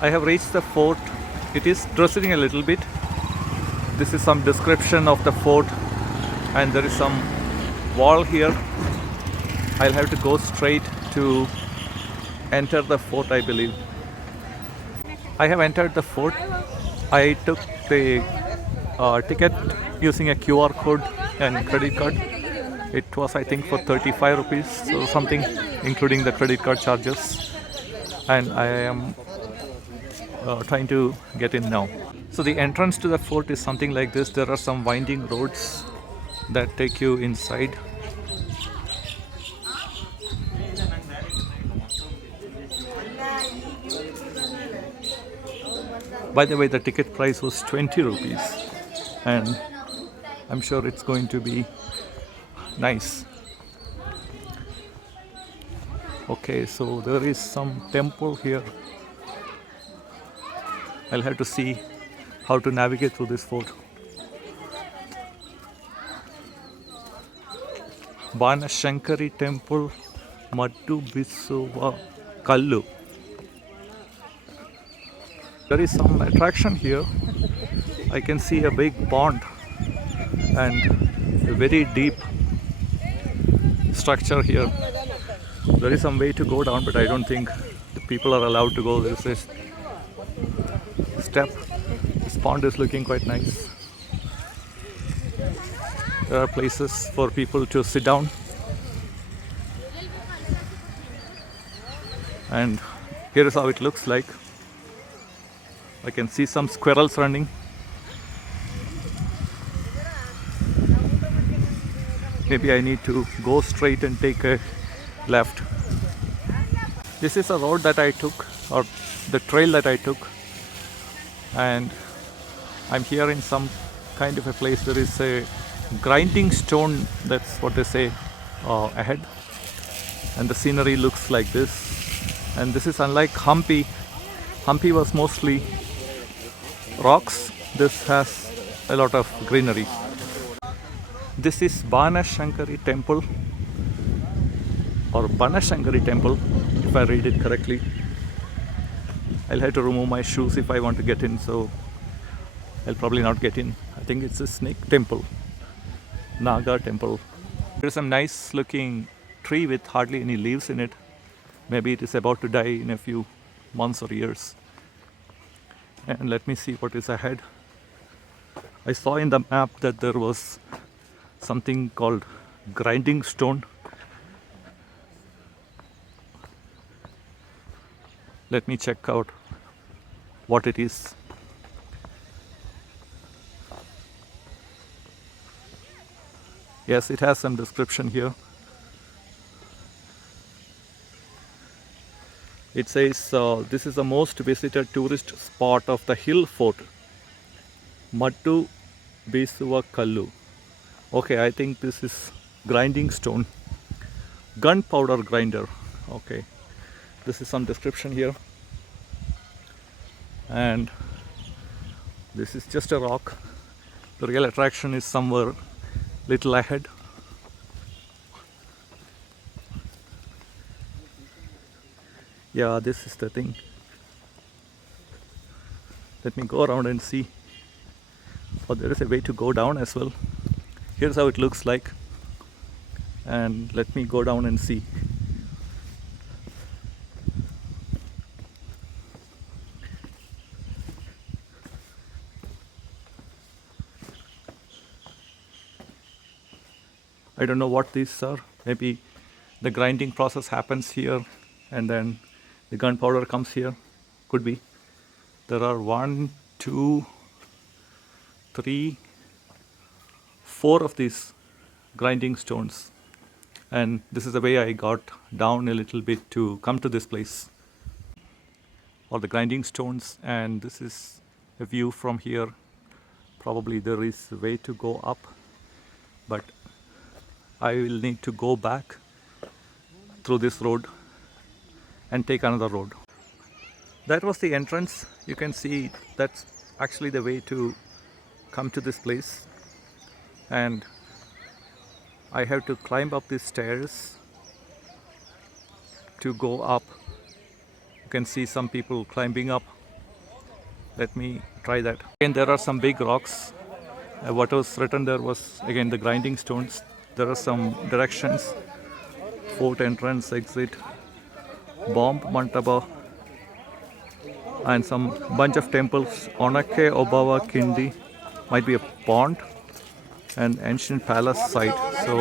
I have reached the fort. It is drizzling a little bit. This is some description of the fort, and there is some wall here. I'll have to go straight to enter the fort, I believe. I have entered the fort. I took the ticket using a QR code and credit card. It was, I think, for 35 rupees or something, including the credit card charges. And I am trying to get in now. So the entrance to the fort is something like this. There are some winding roads that take you inside. By the way, the ticket price was 20 rupees, and I'm sure it's going to be nice. Okay, so there is some temple here. I'll have to see how to navigate through this fort. Banashankari Temple, Maddu Bisuva Kallu. There is some attraction here. I can see a big pond and a very deep structure here. There is some way to go down, but I don't think the people are allowed to go. There is a step. This pond is looking quite nice. There are places for people to sit down. And here is how it looks like. I can see some squirrels running. Maybe I need to go straight and take a left. This is a road that I took, or the trail that I took, and I'm here in some kind of a place. There is a grinding stone, that's what they say, ahead, and the scenery looks like this. And this is unlike Hampi. Hampi was mostly rocks. This has a lot of greenery. This is Banashankari Temple, or Banashankari Temple, if I read it correctly. I'll have to remove my shoes if I want to get in, so I'll probably not get in. I think it's a snake temple, Naga temple. There's some nice looking tree with hardly any leaves in it. Maybe it is about to die in a few months or years. And let me see what is ahead. I saw in the map that there was something called grinding stone. Let me check out what it is. Yes, it has some description here. It says this is the most visited tourist spot of the hill fort, Maddu Bisuva Kallu. Okay, I think this is grinding stone. Gunpowder grinder. Okay, this is some description here. And this is just a rock. The real attraction is somewhere little ahead. Yeah, this is the thing. Let me go around and see. Oh, there is a way to go down as well. Here's how it looks like. And let me go down and see. I don't know what these are. Maybe the grinding process happens here and then the gunpowder comes here. Could be. There are 1, 2, 3, 4 of these grinding stones. And this is the way I got down a little bit to come to this place. All the grinding stones, and this is a view from here. Probably there is a way to go up, but I will need to go back through this road and take another road. That was the entrance. You can see that's actually the way to come to this place. And I have to climb up these stairs to go up. You can see some people climbing up Let me try that. Again, there are some big rocks. What was written there was again the grinding stones. There are some directions: fort entrance, exit, bomb mantaba, and some bunch of temples. Onake Obavva Kindi might be a pond, an ancient palace site. So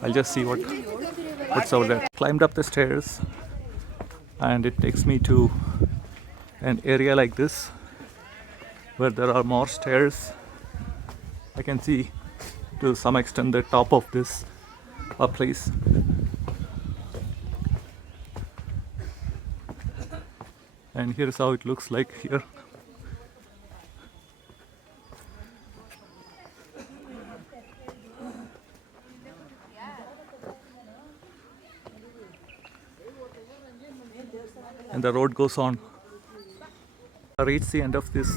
I'll just see what's over there. Climbed up the stairs, and it takes me to an area like this, where there are more stairs. I can see to some extent the top of this place. And here's how it looks like here. And the road goes on. I reached the end of this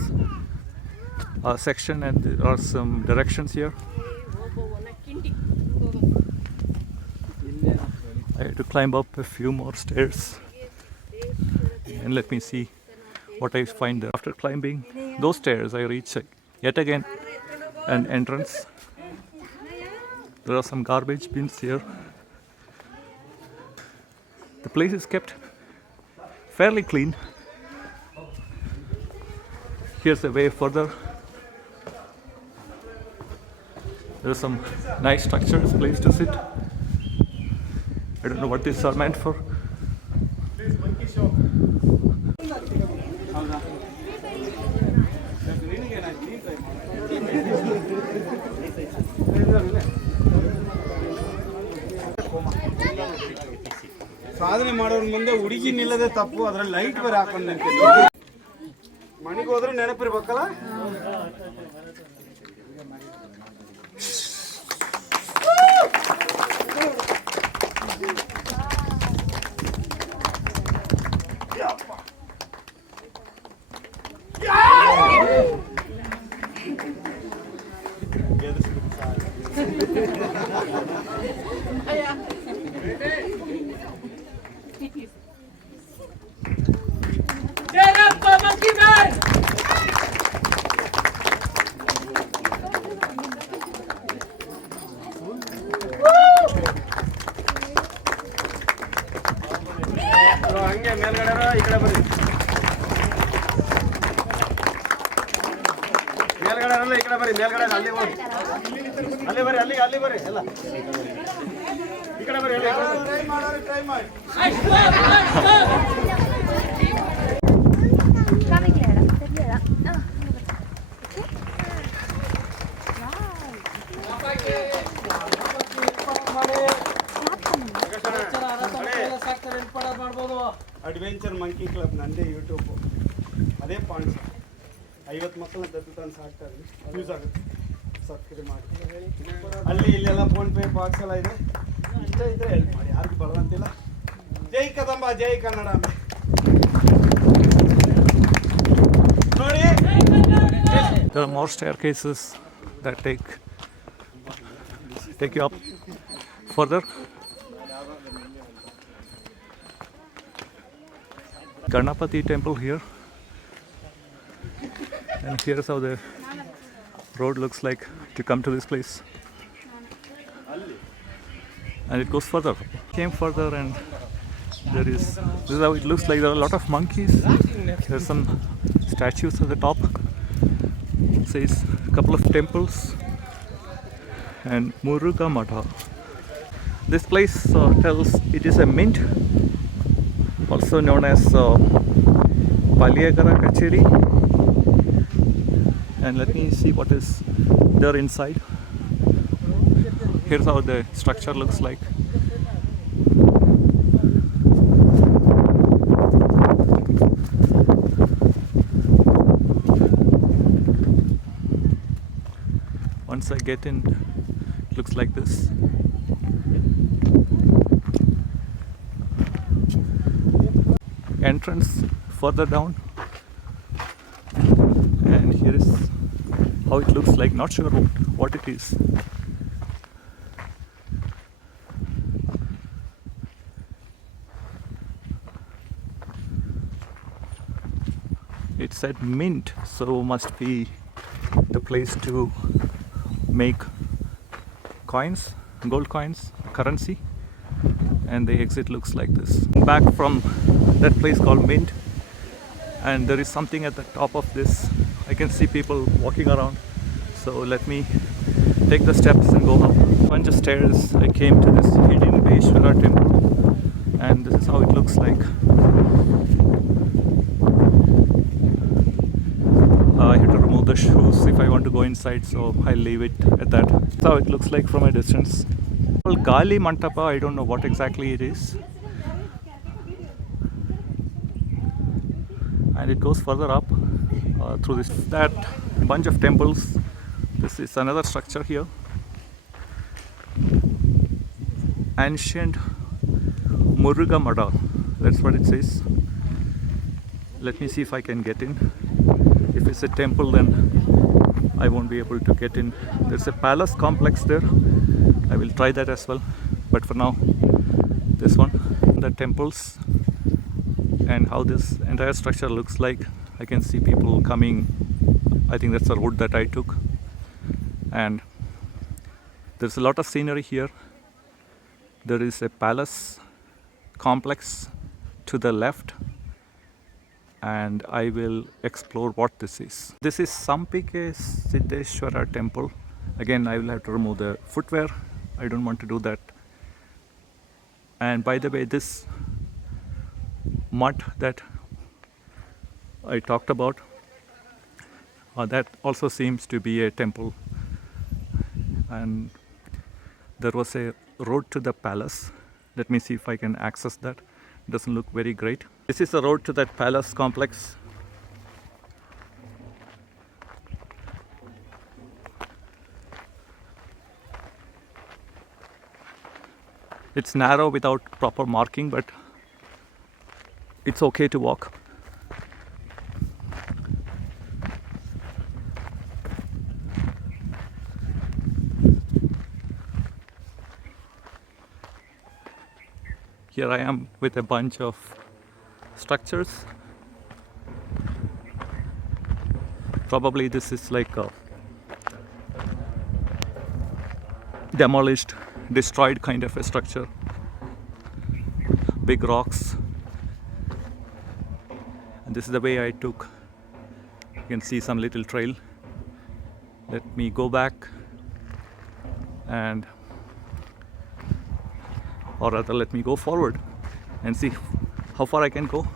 section, and there are some directions here. I had to climb up a few more stairs, and let me see what I find there. After climbing those stairs, I reach yet again an entrance. There are some garbage bins here. The place is kept fairly clean. Here's the way further. There are some nice structures, place to sit. I don't know what these are meant for. ಸಾಧನೆ ಮಾಡೋರ ಮುಂದೆ ಹುಡುಗಿ ನಿಲ್ಲದೆ ತಪ್ಪು. ಅದರಲ್ಲಿ light ಬೇರೆ ಹಾಕೊಂಡು ಮನೆಗೆ ಹೋದ್ರೆ ನೆನಪಿರ್ಬೇಕಲ್ಲ. ಹಂಗೆ ಮೇಲ್ಗಡೆ ಈ ಕಡೆ ಬರ್ರಿ. ಮೇಲ್ಗಡೆ ಈ ಕಡೆ ಬರ್ರಿ. ಮೇಲ್ಗಡೆ ಅಲ್ಲಿ ಹೋಗಿ ಅಲ್ಲಿ ಬರ್ರಿ. ಅಲ್ಲಿ ಬರ್ರಿ. ಎಲ್ಲ ಈ ಕಡೆ ಬರ್ರಿ. ಟ್ರೈ ಮಾಡಿ. ಅಡ್ವೆಂಚರ್ ಮಂಕಿ ಕ್ಲಬ್ ನಂದೇ ಯೂಟ್ಯೂಬ್. ಅದೇ ಪಾಯಿಂಟ್ಸ್ 50 ಮಕ್ಕಳನ್ನ ದತ್ತು ತಂದು ಸಾಕ್ತಾರೆ. ಯೂಸ್ ಆಗುತ್ತೆ. ಸಬ್ಸ್ಕ್ರೈಬ್ ಮಾಡಿ. ಅಲ್ಲಿ ಇಲ್ಲೆಲ್ಲ ಫೋನ್ ಪೇ ಬಾಕ್ಸ್ ಎಲ್ಲ ಇದೆ. ಇಷ್ಟ ಇದ್ರೆ ಹೆಲ್ಪ್ ಮಾಡಿ. ಯಾರಿಗೂ ಬರುವಂತಿಲ್ಲ. ಜೈ ಕದಂಬ, ಜೈ ಕನ್ನಡ. ನೋಡಿ, there are more staircases that take you up further. Ganapati temple here, and here's how the road looks like to come to this place, and it goes further. Came further, and this is how it looks like. There are a lot of monkeys. There's some statues at the top. It says a couple of temples and Muruga Matha. This place tells it is a mint, also known as Paliyagara Kacheri. And let me see what is there inside. Here's how the structure looks like. Once I get in, it looks like this. Entrance further down, and here is how it looks like. Not sure what it is. it said mint, so must be the place to make coins, gold coins, currency. And the exit looks like this. Back from that place called Mint, and there is something at the top of this. I can see people walking around, so let me take the steps and go up. Bunch of stairs. I came to this Hidimeshwara temple, and this is how it looks like. I have to remove the shoes if I want to go inside, so I'll leave it at that. That's how it looks like from a distance. Gali Mantapa, I don't know what exactly it is. And it goes further up through that bunch of temples. This is another structure here. Ancient Muruga Mada, that's what it says. Let me see if I can get in. If it's a temple, then I won't be able to get in. There's a palace complex there. I will try that as well. But for now, this one, the temples, and how this entire structure looks like. I can see people coming. I think that's the road that I took. And there's a lot of scenery here. There is a palace complex to the left, and I will explore what this is. This is Sampike Siddheshwara temple. Again, I will have to remove the footwear. I don't want to do that. And by the way, this mud that I talked about, that also seems to be a temple. And there was a road to the palace. Let me see if I can access that. It doesn't look very great. This is the road to that palace complex. It's narrow without proper marking, but it's okay to walk. Here I am with a bunch of structures. Probably this is like a demolished, destroyed kind of a structure. Big rocks. And this is the way I took. You can see some little trail. Let me go back and, or rather let me go forward and see how far I can go.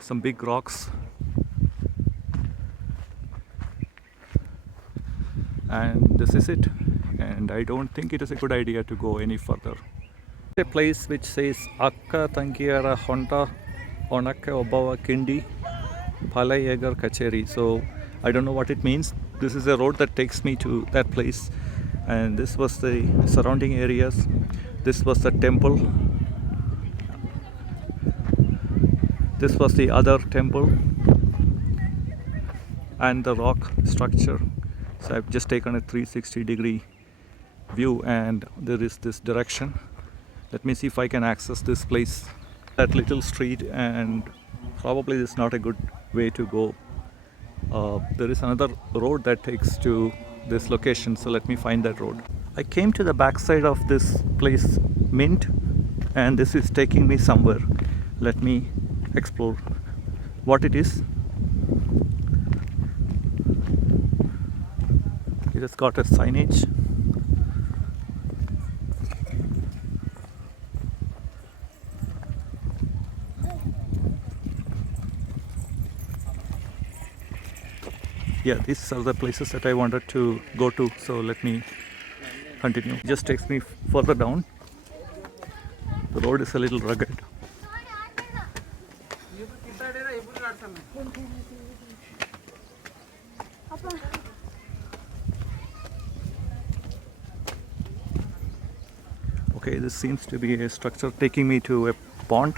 Some big rocks. And this is it. And I don't think it is a good idea to go any further. A place which says Akka Tangiara Honda Onake Obavva Kindi Palayegar Kacheri. So I don't know what it means. This is a road that takes me to that place. And this was the surrounding areas. This was the temple. This was the other temple. And the rock structure. So I've just taken a 360-degree view, and there is this direction. Let me see if I can access this place. That little street, and probably this is not a good way to go. There is another road that takes to this location, so let me find that road. I came to the backside of this place, Mint, and this is taking me somewhere. Let me explore what it is. It has got a signage. Yeah, these are the places that I wanted to go to, so let me continue. It just takes me further down. The road is a little rugged. Okay, this seems to be a structure taking me to a pond.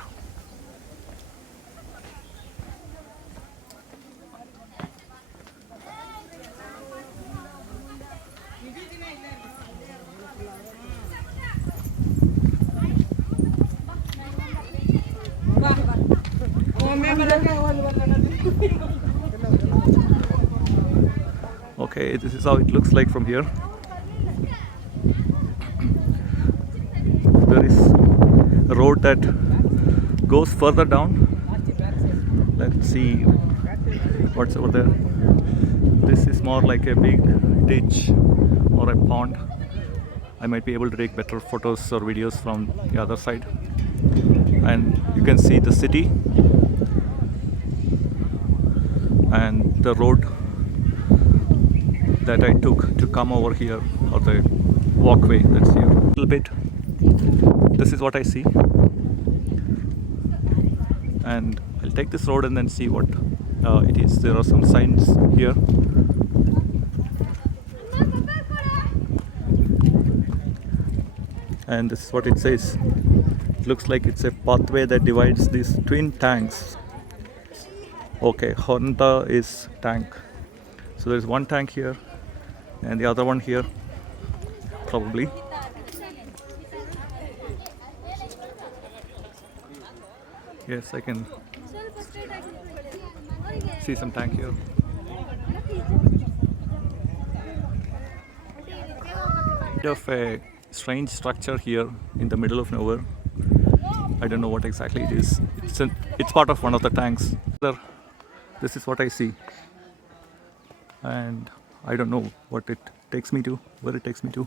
Okay, this is how it looks like from here. There is a road that goes further down. Let's see what's over there. This is more like a big ditch or a pond. I might be able to take better photos or videos from the other side. And you can see the city and the road that I took to come over here, or the walkway that's here. A little bit. This is what I see. And I'll take this road and then see what it is. There are some signs here. And this is what it says. It looks like it's a pathway that divides these twin tanks. Okay, Honda is tank. So there's one tank here and the other one here, probably. Yes, I can see some tank here. Bit of a strange structure here in the middle of nowhere. I don't know what exactly it is. It's part of one of the tanks. This is what I see, and I don't know what it takes me to, where it takes me to.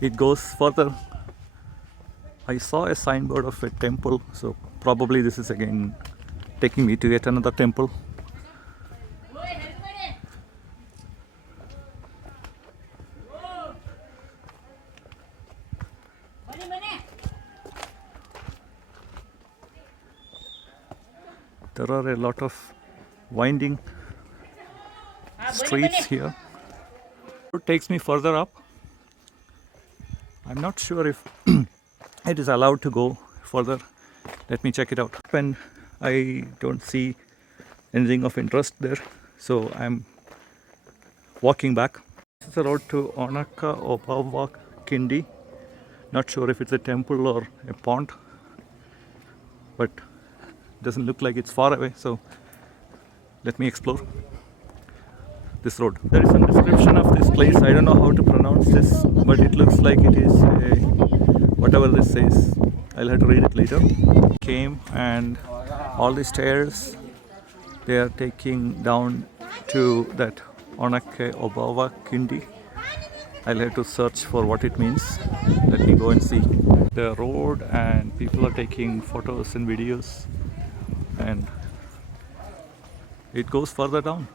It goes further. I saw a signboard of a temple, so probably this is again taking me to yet another temple. There are a lot of winding streets here. It takes me further up. I'm not sure if it is allowed to go further. Let me check it out. And I don't see anything of interest there, so I'm walking back. This is the road to Onake Obavva Kindi. Not sure if it's a temple or a pond, but doesn't look like it's far away, so let me explore this road. There is some description of this place. I don't know how to pronounce this, but it looks like it is a, whatever this says. I'll have to read it later. Came, and all the stairs they are taking down to that Onake Obavva Kindi. I'll have to search for what it means. Let me go and see the road, and people are taking photos and videos, and it goes further down.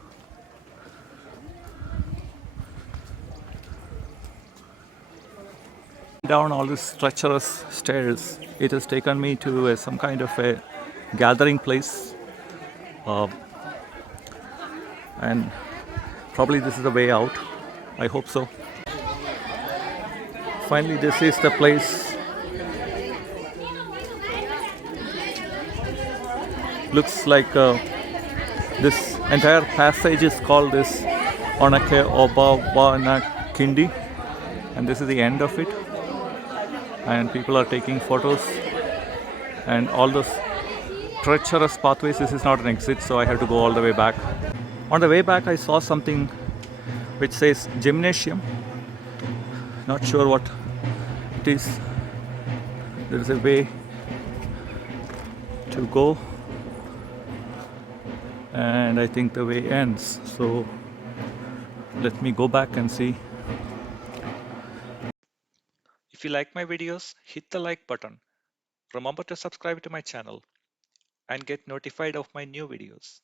Down all these treacherous stairs, it has taken me to some kind of a gathering place, and probably this is the way out. I hope so. Finally, this is the place. Looks like this entire passage is called this Onake Obavva Kindi, and this is the end of it. And people are taking photos, and all those treacherous pathways. This is not an exit, so I have to go all the way back. On the way back, I saw something which says gymnasium. Not sure what it is. There is a way to go, and I think the way ends, so let me go back and see. If you like my videos, hit the like button. Remember to subscribe to my channel and get notified of my new videos.